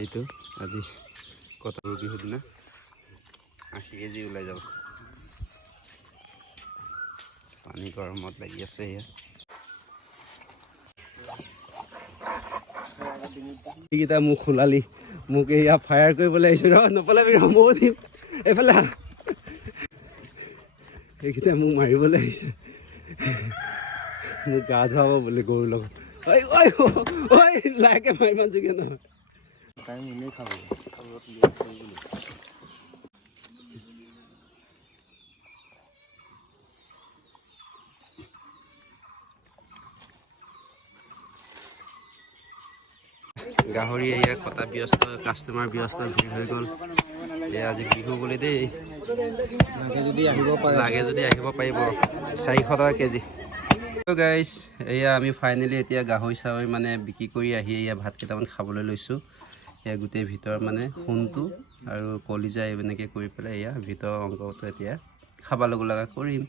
এইটো আজি কত বিহুৰ দিনা 80 কেজি ওলাই যাব। পানী গৰমত লাগি আছে ইয়াত। এইকেইটা মোক খোলালি, মোক এয়া ফায়াৰ কৰিবলৈ আহিছো। নপলাবি, ময়ো দিম এইফালে। এইকেইটা মোক মাৰিবলৈ আহিছে, মোক গা ধুৱাব বোলে গৰুৰ লগত। লাহেকে মাৰিব যোগে নহয়। টাইম এনেই খাব। গাহৰি এয়া কটা ব্যস্ত, কাষ্টমাৰ ব্যস্ত, ভিৰ হৈ গ'ল। এয়া আজি বিহু বুলি দেই, লাগে যদি আহিব পাৰিব। 400 টকা কেজি। গাইজ, এয়া আমি ফাইনেলি এতিয়া গাহৰি চাহৰি মানে বিক্ৰী কৰি আহি এয়া ভাত কেইটামান খাবলৈ লৈছোঁ। এয়া গোটেই ভিতৰ মানে সোণটো আৰু কলিজা এনেকৈ কৰি পেলাই এয়া ভিতৰৰ অংশটো এতিয়া খাব লগা কৰিম।